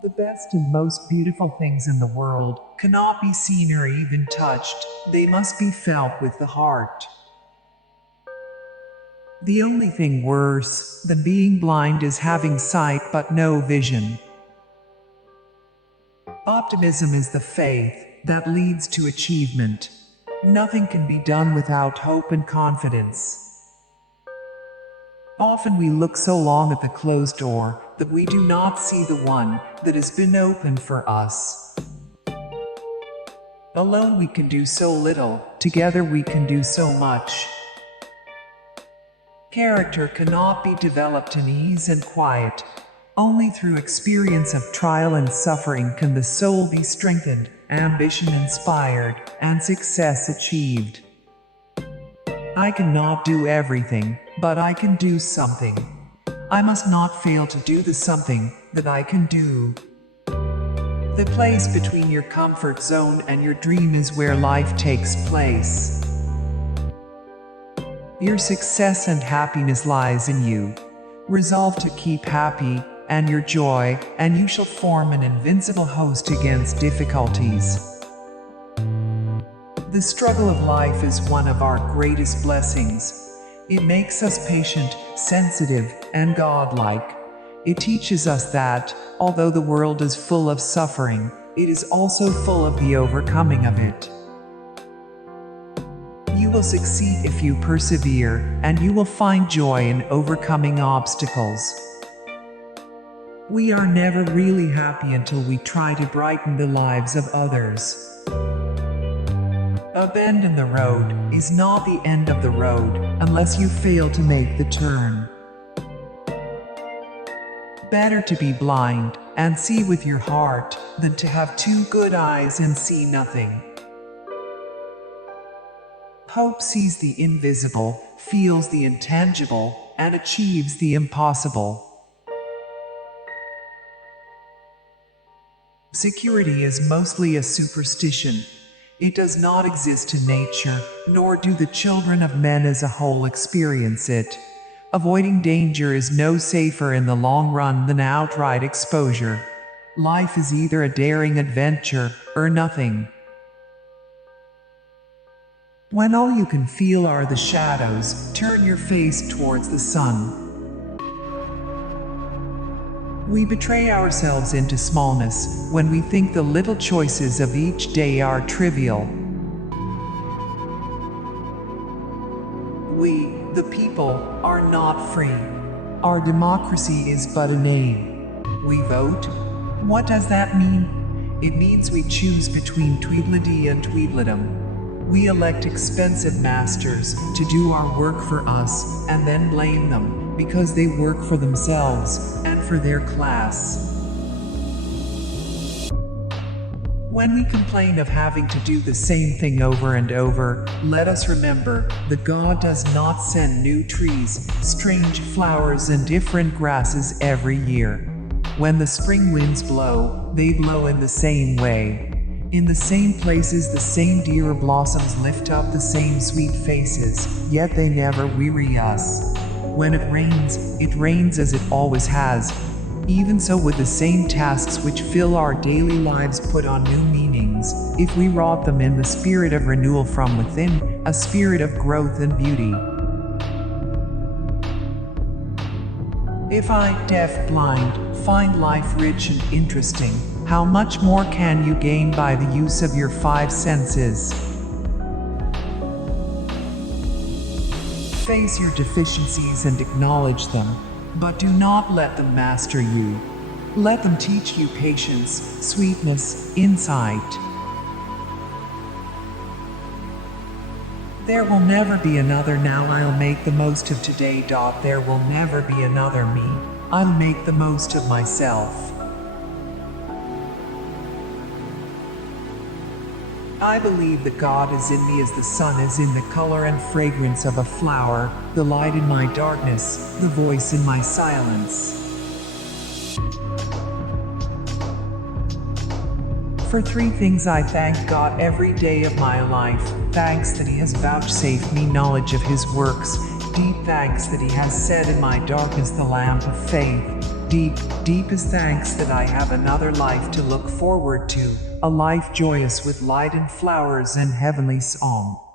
The best and most beautiful things in the world cannot be seen or even touched, they must be felt with the heart. The only thing worse than being blind is having sight but no vision. Optimism is the faith that leads to achievement. Nothing can be done without hope and confidence. Often we look so long at the closed door that we do not see the one that has been opened for us. Alone we can do so little, together we can do so much. Character cannot be developed in ease and quiet. Only through experience of trial and suffering can the soul be strengthened, ambition inspired, and success achieved. I cannot do everything, but I can do something. I must not fail to do the something that I can do. The place between your comfort zone and your dream is where life takes place. Your success and happiness lies in you. Resolve to keep happy and your joy, and you shall form an invincible host against difficulties. The struggle of life is one of our greatest blessings. It makes us patient, sensitive, and godlike. It teaches us that, although the world is full of suffering, it is also full of the overcoming of it. You will succeed if you persevere, and you will find joy in overcoming obstacles. We are never really happy until we try to brighten the lives of others. A bend in the road is not the end of the road unless you fail to make the turn. Better to be blind and see with your heart than to have two good eyes and see nothing. Hope sees the invisible, feels the intangible, and achieves the impossible. Security is mostly a superstition. It does not exist in nature, nor do the children of men as a whole experience it. Avoiding danger is no safer in the long run than outright exposure. Life is either a daring adventure or nothing. When all you can feel are the shadows, turn your face towards the sun. We betray ourselves into smallness when we think the little choices of each day are trivial. We, the people, are not free. Our democracy is but a name. We vote? What does that mean? It means we choose between Tweedledee and Tweedledum. We elect expensive masters to do our work for us, and then blame them because they work for themselves and for their class. When we complain of having to do the same thing over and over, let us remember that God does not send new trees, strange flowers, and different grasses every year. When the spring winds blow, they blow in the same way. In the same places the same dear blossoms lift up the same sweet faces, yet they never weary us. When it rains as it always has. Even so with the same tasks which fill our daily lives put on new meanings, if we wrought them in the spirit of renewal from within, a spirit of growth and beauty. If I, deaf blind, find life rich and interesting, how much more can you gain by the use of your 5 senses? Face your deficiencies and acknowledge them, but do not let them master you. Let them teach you patience, sweetness, insight. There will never be another now. I'll make the most of today. There will never be another me. I'll make the most of myself. I believe that God is in me as the sun is in the color and fragrance of a flower, the light in my darkness, the voice in my silence. For 3 things I thank God every day of my life. Thanks that He has vouchsafed me knowledge of His works. Deep thanks that He has set in my darkness the lamp of faith. Deepest thanks that I have another life to look forward to, a life joyous with light and flowers and heavenly song.